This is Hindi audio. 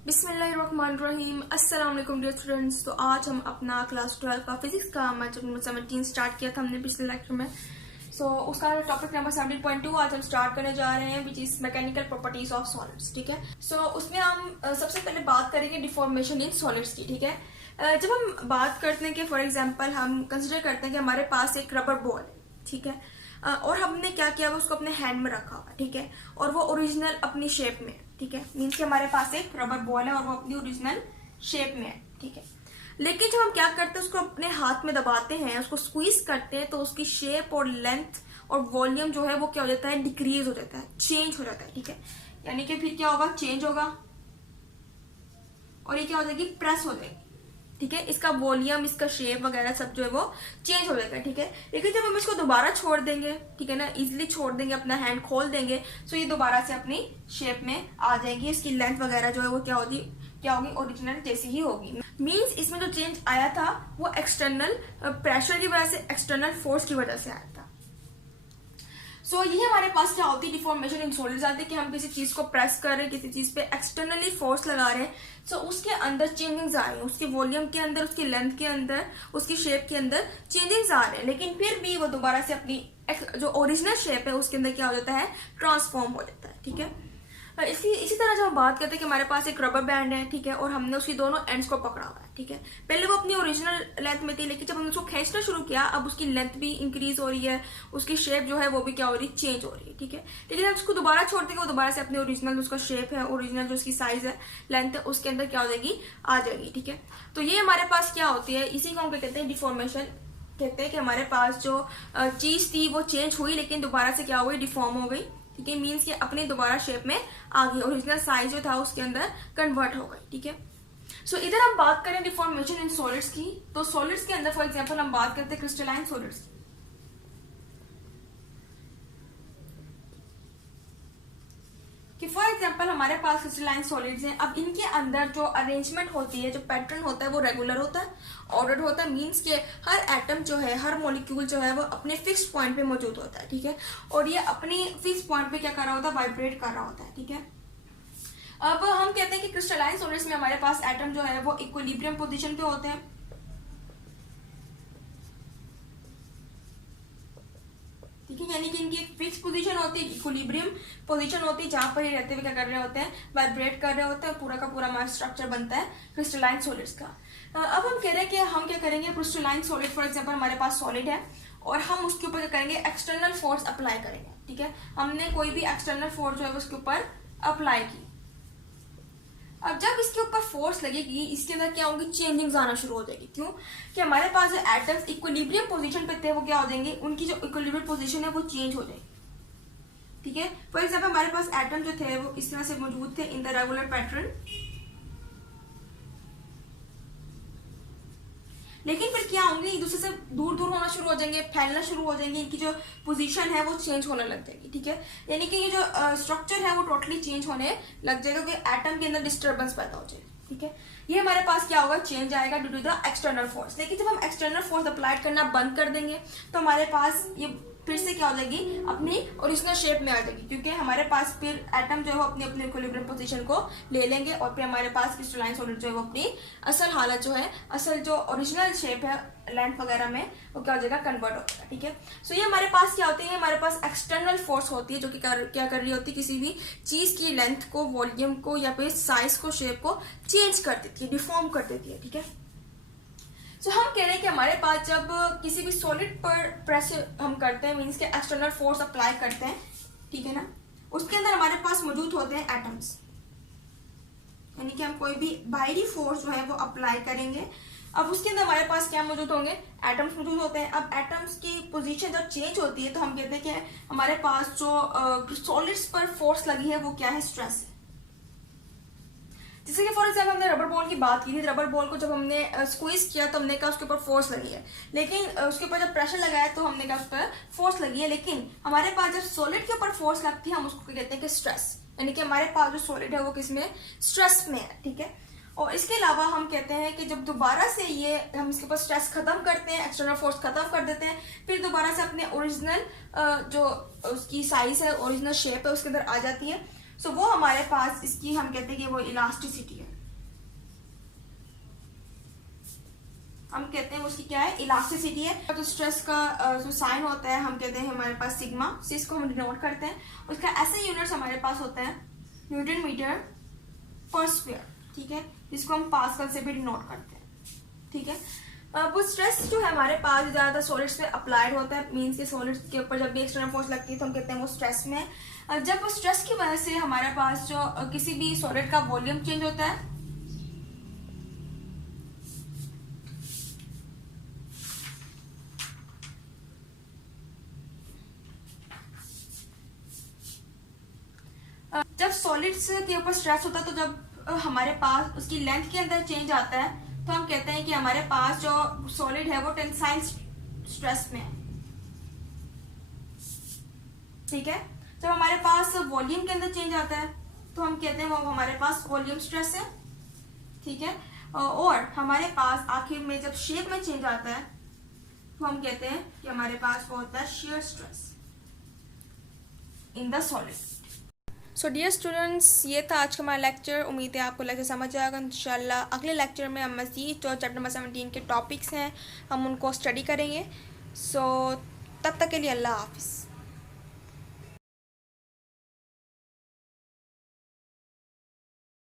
बिस्मिल्लाहिर्रहमानिर्रहीम। अस्सलाम वालेकुम डियर स्टूडेंट्स। तो आज हम अपना क्लास 12 का फिजिक्स का चैप्टर 17 स्टार्ट किया था हमने पिछले लेक्चर में। उसका टॉपिक नंबर 17.2 आज हम स्टार्ट करने जा रहे हैं, which is mechanical properties of solids. ठीक है, उसमें हम सबसे पहले बात करेंगे डिफॉर्मेशन इन सॉलिड्स की। ठीक है, जब हम बात करते हैं कि फॉर एग्जाम्पल हम कंसिडर करते हैं कि हमारे पास एक रबर बॉल है, ठीक है, और हमने क्या किया, उसको अपने हैंड में रखा हुआ, ठीक है, और वो ओरिजिनल अपनी शेप में है। ठीक है, मीन्स कि हमारे पास एक रबर बॉल है और वो अपनी ओरिजिनल शेप में है। ठीक है, लेकिन जब हम क्या करते हैं, उसको अपने हाथ में दबाते हैं, उसको स्क्वीज करते हैं, तो उसकी शेप और लेंथ और वॉल्यूम जो है वो क्या हो जाता है, डिक्रीज हो जाता है, चेंज हो जाता है। ठीक है, यानी कि फिर क्या होगा, चेंज होगा और ये क्या हो जाएगी, प्रेस हो जाएगी। ठीक है, इसका वॉल्यूम, इसका शेप वगैरह सब जो है वो चेंज हो जाएगा। ठीक है, लेकिन जब हम इसको दोबारा छोड़ देंगे, ठीक है ना, इजिली छोड़ देंगे, अपना हैंड खोल देंगे, तो ये दोबारा से अपनी शेप में आ जाएगी। इसकी लेंथ वगैरह जो है वो क्या होगी ओरिजिनल जैसी ही होगी। मींस इसमें जो चेंज आया था वो एक्सटर्नल प्रेशर की वजह से, एक्सटर्नल फोर्स की वजह से आया था। ये हमारे पास क्या होती है, डिफॉर्मेशन इन सॉलिड्स आती है कि हम किसी चीज को प्रेस कर रहे हैं, किसी चीज पे एक्सटर्नली फोर्स लगा रहे हैं, उसके अंदर चेंजिंग्स आ रही हैं, उसके वॉल्यूम के अंदर, उसकी लेंथ के अंदर, उसकी शेप के अंदर चेंजिंग्स आ रहे हैं, लेकिन फिर भी वो दोबारा से अपनी जो ओरिजिनल शेप है उसके अंदर क्या हो जाता है, ट्रांसफॉर्म हो जाता है। ठीक है, इसी तरह जब हम बात करते हैं कि हमारे पास एक रबर बैंड है, ठीक है, और हमने उसकी दोनों एंड्स को पकड़ा हुआ है। ठीक है, पहले वो अपनी ओरिजिनल लेंथ में थी, लेकिन जब हमने उसको खींचना शुरू किया, अब उसकी लेंथ भी इंक्रीज हो रही है, उसकी शेप जो है वो भी क्या हो रही है, चेंज हो रही है। ठीक है, लेकिन हम उसको दोबारा छोड़ देंगे, वो दोबारा से अपने ओरिजिनल उसका शेप है, ओरिजिनल जो उसकी साइज है, लेंथ है, उसके अंदर क्या हो जाएगी, आ जाएगी। ठीक है, तो ये हमारे पास क्या होती है, इसी को हम क्या कहते हैं, डिफॉर्मेशन कहते हैं कि हमारे पास जो चीज थी वो चेंज हुई, लेकिन दोबारा से क्या हो गई, डिफॉर्म हो गई। ठीक है, मीन्स कि अपने दोबारा शेप में आ गई, ओरिजिनल साइज जो था उसके अंदर कन्वर्ट हो गई। ठीक है, इधर हम बात करें डिफॉर्मेशन इन सॉलिड्स की, तो सॉलिड्स के अंदर फॉर एग्जांपल हम बात करते हैं क्रिस्टलाइन सॉलिड्स की। कि फॉर एग्जांपल हमारे पास क्रिस्टलाइन सॉलिड्स हैं, अब इनके अंदर जो अरेंजमेंट होती है, जो पैटर्न होता है वो रेगुलर होता है, ऑर्डर्ड होता है, मींस के हर एटम जो है, हर मॉलिक्यूल जो है वो अपने फिक्स पॉइंट पे मौजूद होता है। ठीक है, और ये अपनी फिक्स पॉइंट पे क्या कर रहा होता है, वाइब्रेट कर रहा होता है। ठीक है, अब हम कहते हैं कि क्रिस्टलाइन सॉलिड्स में हमारे पास एटम जो है वो इक्विलिब्रियम पोजीशन पे होते हैं। ठीक है, यानी कि इनकी एक फिक्स पोजीशन होती है, इक्विलिब्रियम पोजीशन होती है, जहां पर ये रहते हुए क्या कर रहे होते हैं, वाइब्रेट कर रहे होते हैं, पूरा का पूरा हमारा स्ट्रक्चर बनता है क्रिस्टलाइन सॉलिड्स का। अब हम कह रहे हैं कि हम क्या करेंगे, क्रिस्टलाइन सॉलिड फॉर एग्जांपल हमारे पास सॉलिड है और हम उसके ऊपर क्या करेंगे, एक्सटर्नल फोर्स अप्लाई करेंगे। ठीक है, हमने कोई भी एक्सटर्नल फोर्स जो है उसके ऊपर अप्लाई की। अब जब इसके ऊपर फोर्स लगेगी, इसके अंदर क्या होंगी, चेंजिंग्स आना शुरू हो जाएगी। क्यों कि हमारे पास जो एटम्स इक्विलिब्रियम पोजीशन पे थे वो क्या हो जाएंगे, उनकी जो इक्विलिब्रियम पोजीशन है वो चेंज हो जाएगी। ठीक है, फॉर एग्जांपल हमारे पास एटम जो थे वो इस तरह से मौजूद थे इन द रेगुलर पैटर्न, लेकिन फिर क्या होंगे, एक दूसरे से दूर दूर होना शुरू हो जाएंगे, फैलना शुरू हो जाएंगे, इनकी जो पोजीशन है वो चेंज होने लग जाएगी। ठीक है, यानी कि ये जो स्ट्रक्चर है वो टोटली चेंज होने लग जाएगा, क्योंकि एटम के अंदर डिस्टर्बेंस पैदा हो जाएगी। ठीक है, ये हमारे पास क्या होगा, चेंज आएगा due to the external force. लेकिन जब हम एक्सटर्नल फोर्स अप्लाई करना बंद कर देंगे तो हमारे पास ये फिर से क्या हो जाएगी, अपनी ओरिजिनल शेप में आ जाएगी, क्योंकि हमारे पास फिर एटम जो है वो अपनी अपनी इक्विलिब्रियम पोजीशन को ले लेंगे और फिर हमारे पास क्रिस्टलाइन सॉलिड जो है वो अपनी असल हालत जो है, असल जो ओरिजिनल शेप है, लेंथ वगैरह में वो क्या हो जाएगा, कन्वर्ट हो जाएगा। ठीक है, ये हमारे पास क्या होती है, हमारे पास एक्सटर्नल फोर्स होती है जो कि क्या कर रही होती है, किसी भी चीज की लेंथ को, वॉल्यूम को या फिर साइज को, शेप को चेंज कर देती है, डिफॉर्म कर देती है। ठीक है, हम कह रहे हैं कि हमारे पास जब किसी भी सॉलिड पर प्रेस हम करते हैं, मीन्स के एक्सटर्नल फोर्स अप्लाई करते हैं, ठीक है ना, उसके अंदर हमारे पास मौजूद होते हैं एटम्स, यानी कि हम कोई भी बाहरी फोर्स जो है वो अप्लाई करेंगे, अब उसके अंदर हमारे पास क्या मौजूद होंगे, एटम्स मौजूद होते हैं। अब एटम्स की पोजीशन जब चेंज होती है तो हम कहते हैं कि हमारे पास जो सॉलिड्स पर फोर्स लगी है वो क्या है, स्ट्रेस है। जैसे कि फॉर एग्जाम्पल हमने रबर बॉल की बात की थी, रबर बॉल को जब हमने स्क्वीज किया तो हमने कहा उसके ऊपर फोर्स लगी है, लेकिन उसके ऊपर जब प्रेशर लगाया तो हमने कहा उस पर फोर्स लगी है, लेकिन हमारे पास जब सॉलिड के ऊपर फोर्स लगती है हम उसको कहते हैं कि स्ट्रेस, यानी कि हमारे पास जो सॉलिड है वो किसमें, स्ट्रेस में है। ठीक है, और इसके अलावा हम कहते हैं कि जब दोबारा से ये हम इसके ऊपर स्ट्रेस खत्म करते हैं, एक्सटर्नल फोर्स खत्म कर देते हैं, फिर दोबारा से अपने ओरिजिनल जो उसकी साइज है, ओरिजिनल शेप है उसके अंदर आ जाती है, वो हमारे पास इसकी हम कहते हैं कि वो इलास्टिसिटी है। हम कहते हैं उसकी क्या है, इलास्टिसिटी है। तो स्ट्रेस का जो साइन होता है हम कहते हैं हमारे पास सिग्मा, से इसको हम डिनोट करते हैं। उसका ऐसे यूनिट्स हमारे पास होता है न्यूटन मीटर पर स्क्वायर, ठीक है, जिसको हम पास्कल से भी डिनोट करते हैं, ठीक है। वो स्ट्रेस जो है हमारे पास ज़्यादातर सॉलिड्स पे अप्लाइड होता है, मीन्स के सॉलिड्स के ऊपर जब भी एक्सटर्नल फोर्स लगती है तो हम कहते हैं वो स्ट्रेस में है। जब वो स्ट्रेस की वजह से हमारे पास जो किसी भी सॉलिड का वॉल्यूम चेंज होता है, जब सॉलिड्स के ऊपर स्ट्रेस होता है तो जब हमारे पास उसकी लेंथ के अंदर चेंज आता है तो हम कहते हैं कि हमारे पास जो सॉलिड है वो टेंसाइल स्ट्रेस में है, ठीक है। जब हमारे पास वॉल्यूम के अंदर चेंज आता है तो हम कहते हैं वो हमारे पास वॉल्यूम स्ट्रेस है, ठीक है। और हमारे पास आखिर में जब शेप में चेंज आता है तो हम कहते हैं कि हमारे पास वो होता है shear stress in the solid. So dear students, ये था आज का हमारा लेक्चर। उम्मीद है आपको लेक्चर समझ आएगा। इंशाल्लाह अगले लेक्चर में हम मज़ीद जो चैप्टर नंबर 17 के टॉपिक्स हैं हम उनको स्टडी करेंगे। सो तब तक के लिए अल्लाह हाफिज़।